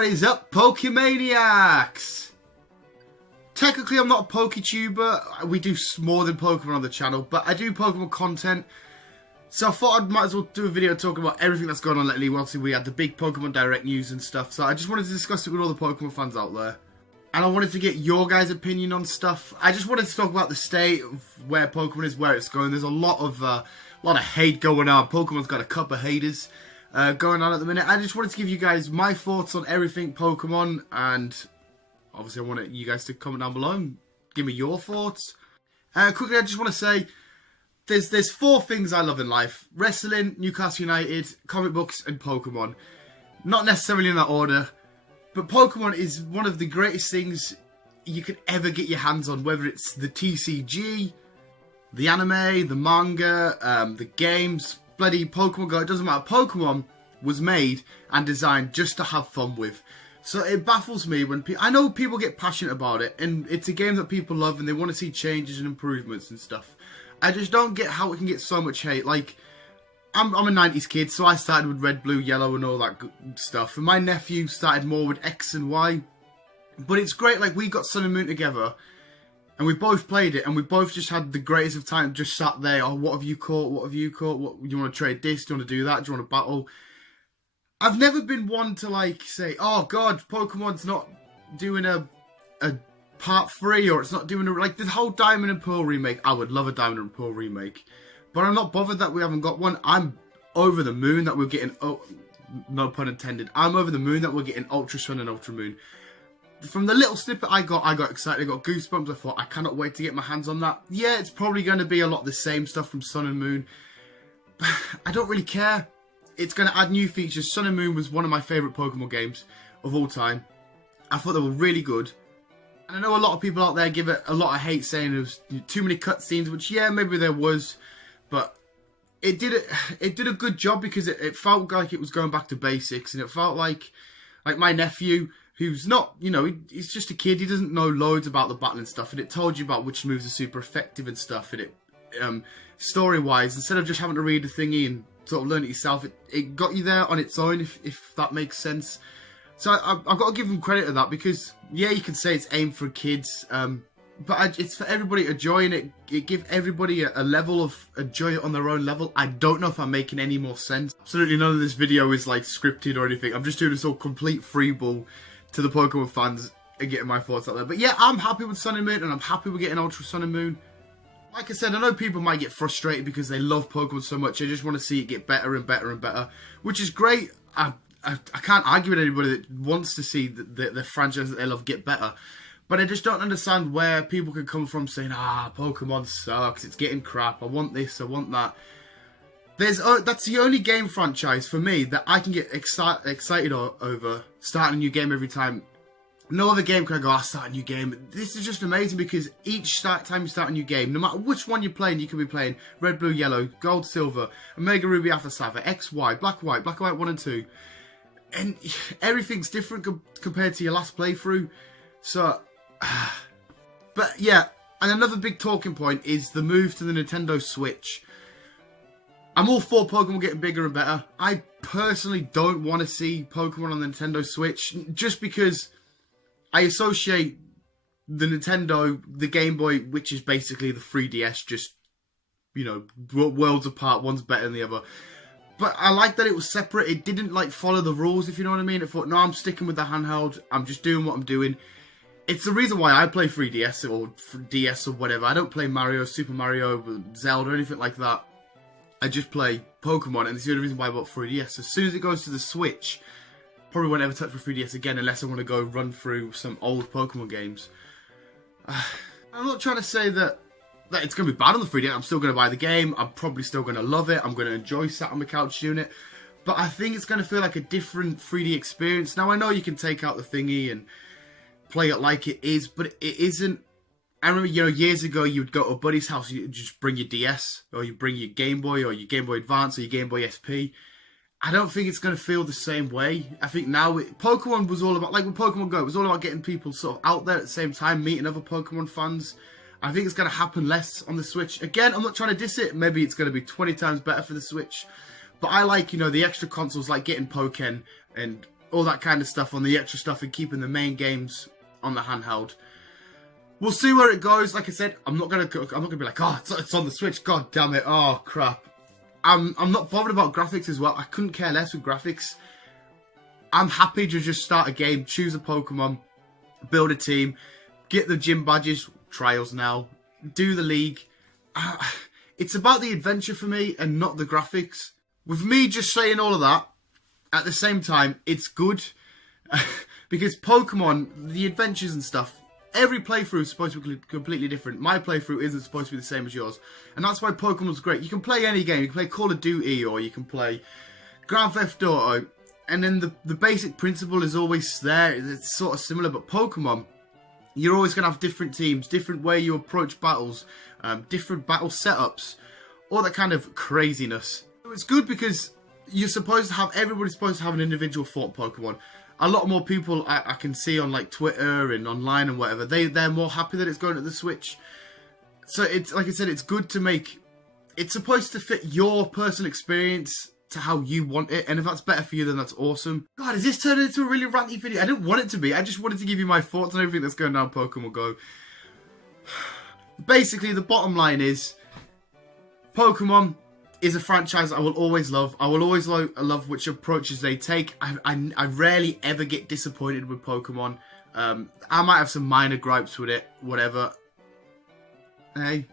What is up, Pokemaniacs? Technically, I'm not a PokeTuber. We do more than Pokemon on the channel, but I do Pokemon content. So I thought I might as well do a video talking about everything that's going on lately. Obviously, we had the big Pokemon Direct news and stuff, so I just wanted to discuss it with all the Pokemon fans out there. And I wanted to get your guys' opinion on stuff. I just wanted to talk about the state of where Pokemon is, where it's going. There's a lot of hate going on. Pokemon's got a couple of haters going on at the minute. I just wanted to give you guys my thoughts on everything Pokemon, and obviously I want you guys to comment down below and give me your thoughts. Quickly, I just want to say there's four things I love in life: wrestling, Newcastle United, comic books, and Pokemon. Not necessarily in that order, but Pokemon is one of the greatest things you could ever get your hands on, whether it's the TCG, the anime, the manga, the games, bloody Pokemon Go. It doesn't matter. Pokemon was made and designed just to have fun with. So it baffles me when I know people get passionate about it, and it's a game that people love and they want to see changes and improvements and stuff. I just don't get how it can get so much hate. Like, I'm a 90s kid, so I started with red, blue, yellow and all that good stuff. And my nephew started more with X and Y. But it's great, like, we got Sun and Moon together, and we both played it, and we both just had the greatest of time, just sat there. Oh, what have you caught? What have you caught? What, do you want to trade this? Do you want to do that? Do you want to battle? I've never been one to, like, say, oh, God, Pokemon's not doing a part 3, or it's not doing a... Like, the whole Diamond and Pearl remake, I would love a Diamond and Pearl remake. But I'm not bothered that we haven't got one. I'm over the moon that we're getting... Oh, no pun intended. I'm over the moon that we're getting Ultra Sun and Ultra Moon. From the little snippet I got excited. I got goosebumps. I thought, I cannot wait to get my hands on that. Yeah, it's probably going to be a lot of the same stuff from Sun and Moon. But I don't really care. It's going to add new features. Sun and Moon was one of my favourite Pokemon games of all time. I thought they were really good. And I know a lot of people out there give it a lot of hate, saying there was too many cutscenes, which, yeah, maybe there was. But it did a good job, because it felt like it was going back to basics, and it felt like my nephew, who's not, you know, he's just a kid, he doesn't know loads about the battling stuff, and it told you about which moves are super effective and stuff, and it, story-wise, instead of just having to read the thingy and sort of learn it yourself, it got you there on its own, if that makes sense. So I've got to give him credit to that, because, yeah, you can say it's aimed for kids, but it's for everybody to enjoy, and it give everybody a level of enjoy it on their own level. I don't know if I'm making any more sense. Absolutely none of this video is like scripted or anything. I'm just doing this all complete freeball to the Pokemon fans and getting my thoughts out there. But yeah, I'm happy with Sun and Moon, and I'm happy with getting Ultra Sun and Moon. Like I said, I know people might get frustrated because they love Pokemon so much. They just want to see it get better and better and better, which is great. I can't argue with anybody that wants to see the franchise that they love get better. But I just don't understand where people can come from saying, Pokemon sucks, it's getting crap, I want this, I want that. That's the only game franchise for me that I can get excited over starting a new game every time. No other game can I go, start a new game. This is just amazing, because each time you start a new game, no matter which one you're playing, you can be playing Red, Blue, Yellow, Gold, Silver, Omega Ruby, Alpha, Sapphire, X, Y, Black, White 1 and 2. And everything's different compared to your last playthrough. So... But yeah, and another big talking point is the move to the Nintendo Switch. I'm all for Pokemon getting bigger and better. I personally don't want to see Pokemon on the Nintendo Switch, just because I associate the Nintendo, the Game Boy, which is basically the 3DS, just, you know, worlds apart, one's better than the other. But I like that it was separate. It didn't like follow the rules, if you know what I mean. I thought, no, I'm sticking with the handheld. I'm just doing what I'm doing. It's the reason why I play 3DS or DS or whatever. I don't play Mario, Super Mario, Zelda, or anything like that. I just play Pokemon, and it's the only reason why I bought 3DS. As soon as it goes to the Switch, probably won't ever touch my 3DS again unless I want to go run through some old Pokemon games. I'm not trying to say that it's going to be bad on the 3DS. I'm still going to buy the game. I'm probably still going to love it. I'm going to enjoy sat on the couch doing it. But I think it's going to feel like a different 3D experience. Now, I know you can take out the thingy and play it like it is, but it isn't. I remember, you know, years ago, you'd go to a buddy's house, you'd just bring your DS, or you bring your Game Boy, or your Game Boy Advance, or your Game Boy SP. I don't think it's going to feel the same way. I think now, Pokemon was all about, like with Pokemon Go, it was all about getting people sort of out there at the same time, meeting other Pokemon fans. I think it's going to happen less on the Switch. Again, I'm not trying to diss it. Maybe it's going to be 20 times better for the Switch. But I like, you know, the extra consoles, like getting Pokken and all that kind of stuff on the extra stuff and keeping the main games on the handheld. We'll see where it goes. Like I said, I'm not gonna be like, oh, it's on the Switch. God damn it! Oh crap! I'm not bothered about graphics as well. I couldn't care less with graphics. I'm happy to just start a game, choose a Pokemon, build a team, get the gym badges, trials now, do the league. It's about the adventure for me and not the graphics. With me just saying all of that, at the same time, it's good. Because Pokemon, the adventures and stuff, every playthrough is supposed to be completely different. My playthrough isn't supposed to be the same as yours. And that's why Pokemon's great. You can play any game. You can play Call of Duty or you can play Grand Theft Auto. And then the basic principle is always there. It's sort of similar. But Pokemon, you're always going to have different teams, different way you approach battles, different battle setups, all that kind of craziness. It's good because you're supposed to have, everybody's supposed to have an individual fought Pokemon. A lot more people I can see on like Twitter and online and whatever, they're more happy that it's going to the Switch. So it's, like I said, it's good to make, it's supposed to fit your personal experience to how you want it, and if that's better for you, then that's awesome. God, has this turned into a really ranty video? I didn't want it to be. I just wanted to give you my thoughts on everything that's going down Pokemon Go. Basically, the bottom line is, Pokemon is a franchise I will always love. I will always love which approaches they take. I rarely ever get disappointed with Pokemon. I might have some minor gripes with it, whatever. Hey,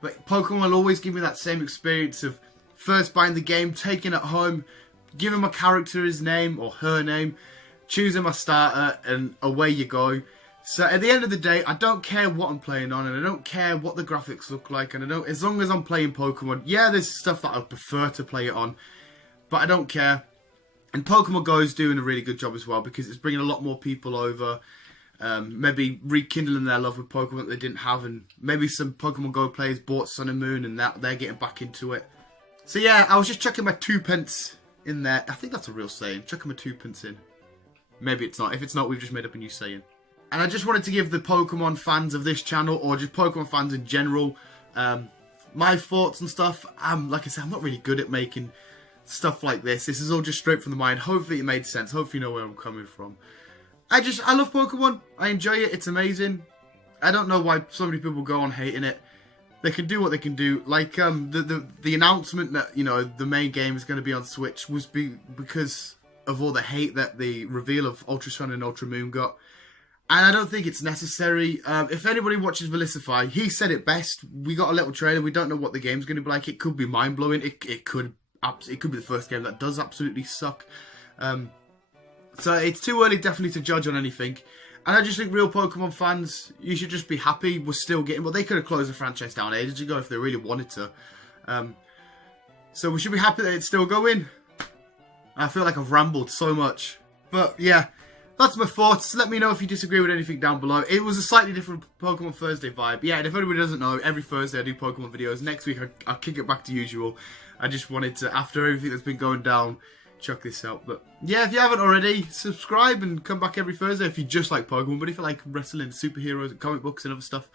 but Pokemon will always give me that same experience of first buying the game, taking it home, giving my character his name or her name, choosing my starter, and away you go. So at the end of the day, I don't care what I'm playing on, and I don't care what the graphics look like, and I don't, as long as I'm playing Pokemon. Yeah, there's stuff that I prefer to play it on, but I don't care. And Pokemon Go is doing a really good job as well, because it's bringing a lot more people over, maybe rekindling their love with Pokemon that they didn't have, and maybe some Pokemon Go players bought Sun and Moon, and that they're getting back into it. So yeah, I was just chucking my 2p in there. I think that's a real saying, chucking my 2p in. Maybe it's not. If it's not, we've just made up a new saying. And I just wanted to give the Pokemon fans of this channel, or just Pokemon fans in general, my thoughts and stuff. Like I said, I'm not really good at making stuff like this. This is all just straight from the mind. Hopefully it made sense. Hopefully you know where I'm coming from. I love Pokemon. I enjoy it. It's amazing. I don't know why so many people go on hating it. They can do what they can do. Like the announcement that, you know, the main game is going to be on Switch was because of all the hate that the reveal of Ultra Sun and Ultra Moon got. And I don't think it's necessary. If anybody watches Velicify, he said it best. We got a little trailer. We don't know what the game's going to be like. It could be mind-blowing. It could be the first game that does absolutely suck. So it's too early definitely to judge on anything. And I just think real Pokemon fans, you should just be happy we're still getting... Well, they could have closed the franchise down ages ago if they really wanted to. So we should be happy that it's still going. I feel like I've rambled so much. But yeah, that's my thoughts. Let me know if you disagree with anything down below. It was a slightly different Pokemon Thursday vibe. Yeah, and if anybody doesn't know, every Thursday I do Pokemon videos. Next week I'll kick it back to usual. I just wanted to, after everything that's been going down, chuck this out. But yeah, if you haven't already, subscribe and come back every Thursday if you just like Pokemon. But if you like wrestling, superheroes, and comic books and other stuff,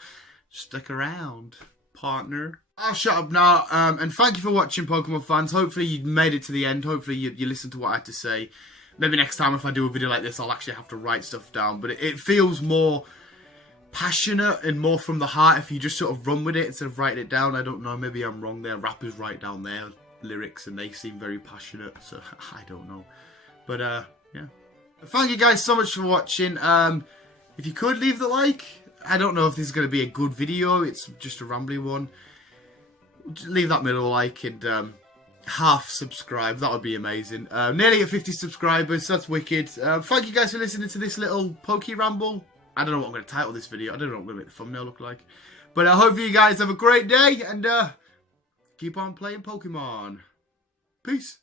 stick around, partner. I'll shut up now, and thank you for watching, Pokemon fans. Hopefully you made it to the end. Hopefully you listened to what I had to say. Maybe next time if I do a video like this, I'll actually have to write stuff down. But it feels more passionate and more from the heart if you just sort of run with it instead of writing it down. I don't know, maybe I'm wrong there. Rappers write down their lyrics and they seem very passionate, so I don't know. But yeah, thank you guys so much for watching. If you could leave the like, I don't know if this is going to be a good video, it's just a rambly one. Leave that middle like and half subscribe, that would be amazing. Nearly at 50 subscribers, that's wicked. Thank you guys for listening to this little Poke Ramble. I don't know what I'm going to title this video, I don't know what I'm going to make the thumbnail look like. But I hope you guys have a great day and keep on playing Pokemon. Peace.